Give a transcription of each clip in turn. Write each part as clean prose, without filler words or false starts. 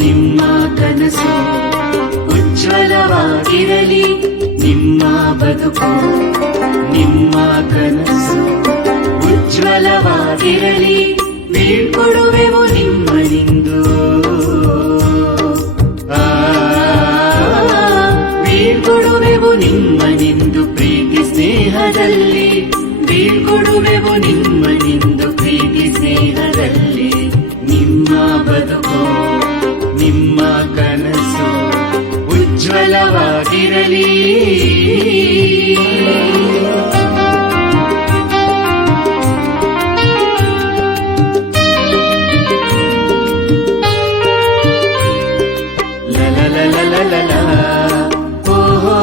ನಿಮ್ಮ ಕನಸು ಉಜ್ವಲವಾಗಿರಲಿ, ನಿಮ್ಮ ಬದುಕು ನಿಮ್ಮ ಕನಸು ಉಜ್ವಲವಾಗಿರಲಿ, ಬೀಳ್ಕೊಡುವೆವು ನಿಮ್ಮನಿಂದು, ಬೀಳ್ಕೊಡುವೆವು ನಿಮ್ಮನಿಂದು ಪ್ರೀತಿ ಸ್ನೇಹದಲ್ಲಿ, ಬೀಳ್ಕೊಡುವೆವು ನಿಮ್ಮನಿಂದು ಪ್ರೀತಿ ಸ್ನೇಹದಲ್ಲಿ. ನಿಮ್ಮ ಬದುಕು ನಿಮ್ಮ ಕನಸು ಉಜ್ವಲವಾಗಿರಲಿ. ಲಲಲಲಲಲ ಓಹೋ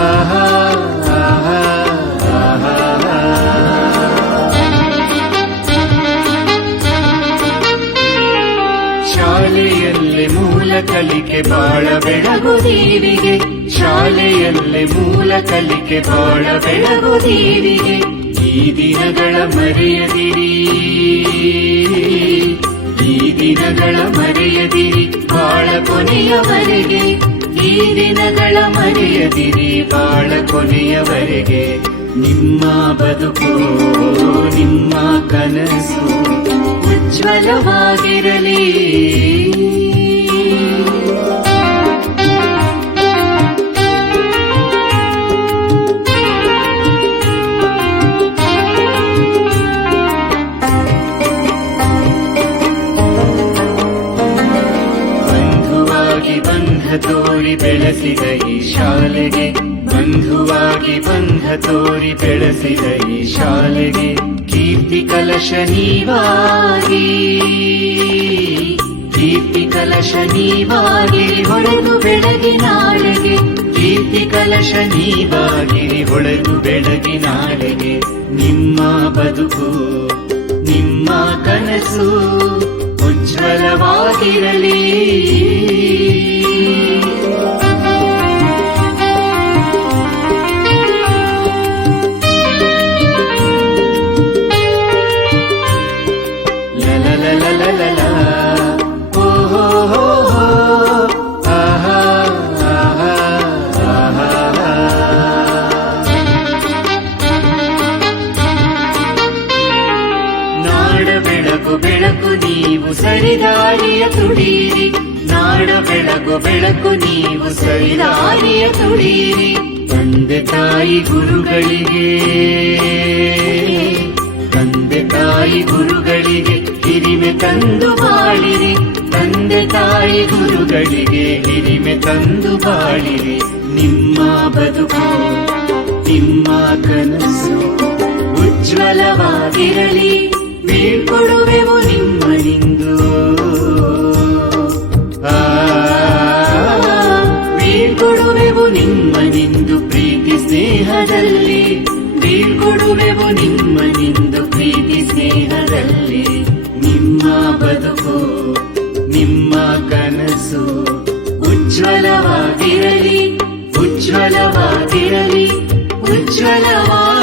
ಆಹಾ ಆಹಾ ಆಹಾ. ಶಾಲೆಯಲ್ಲೇ ಮೂಲ ಕಲಿಕೆ ಬಾಳ ಬೆಳಗು ದೀವಿಗೆ, ಶಾಲೆಯಲ್ಲೇ ಮೂಲ ಕಲಿಕೆ ಬಾಳ ಬೆಳಗು ದೀವಿಗೆ. ಈ ದಿನಗಳ ಮರೆಯದಿರಿ, ಈ ದಿನಗಳ ಮರೆಯದಿರಿ ಬಾಳ ಕೊನೆಯವರೆಗೆ, ಈ ದಿನಗಳ ಮರೆಯದಿರಿ ಬಾಳ ಕೊನೆಯವರೆಗೆ. ನಿಮ್ಮ ಬದುಕು ನಿಮ್ಮ ಕನಸು ಉಜ್ವಲವಾಗಿರಲಿ. ಬಂಧುವಾಗಿ ಬಂಧ ತೋರಿ ಬೆಳೆಸಿದ ಈ ಶಾಲೆಗೆ, ಬಂಧುವಾಗಿ ಬಂಧ ತೋರಿ ಬೆಳೆಸಿದ ಈ ಶಾಲೆಗೆ ಕೀರ್ತಿ ಕಲಶ ನೀವಾಗಿ, ಕೀರ್ತಿ ಕಲಶ ನೀವಾಗಿರಿ ಹೊಳೆದು ಬೆಳಗಿನಾಳೆಗೆ, ಕೀರ್ತಿ ಕಲಶ ನೀವಾಗಿರಿ ಹೊಳೆದು ಬೆಳಗಿನಾಳೆಗೆ. ನಿಮ್ಮ ಬದುಕು ನಿಮ್ಮ ಕನಸು ಉಜ್ವಲವಾಗಿರಲಿ. ಲಲಲಲಲಲ ಓಹೋ ಆಹಾ ಆಹಾ ಆಹಾ. ನಾಡ ಬೆಳಕು ಬೆಳಕು ನೀವು ಸರಿದಾರಿಯ ತುಳೀರಿ, ನಾಡ ಬೆಳಕು ಬೆಳಕು ನೀವು ಸರಿದಾರಿಯ ತುಳೀರಿ. ತಂದೆ ತಾಯಿ ಗುರುಗಳಿಗೆ, ತಂದೆ ತಾಯಿ ಗುರುಗಳಿಗೆ ಹಿರಿಮೆ ತಂದು ಬಾಳಿರಿ, ತಂದೆ ತಾಯಿ ಗುರುಗಳಿಗೆ ಹಿರಿಮೆ ತಂದು ಬಾಳಿರಿ. ನಿಮ್ಮ ಬದುಕು ನಿಮ್ಮ ಕನಸು ಉಜ್ವಲವಾಗಿರಲಿ, ಬೀಳ್ಕೊಡುವೆವು ನಿಮ್ಮನಿಂದು, ಬೀಳ್ಕೊಡುವೆವು ನಿಮ್ಮನಿಂದು ಪ್ರೀತಿ ಸ್ನೇಹದಲ್ಲಿ, ಬೀಳ್ಕೊಡುವೆವು ನಿಮ್ಮನಿಂದು ಪ್ರೀತಿ ಸ್ನೇಹದಲ್ಲಿ. ನಿಮ್ಮ ಬದುಕು ನಿಮ್ಮ ಕನಸು ಉಜ್ವಲವಾಗಿರಲಿ, ಉಜ್ವಲವಾಗಿರಲಿ, ಉಜ್ವಲವಾಗಿರಲಿ.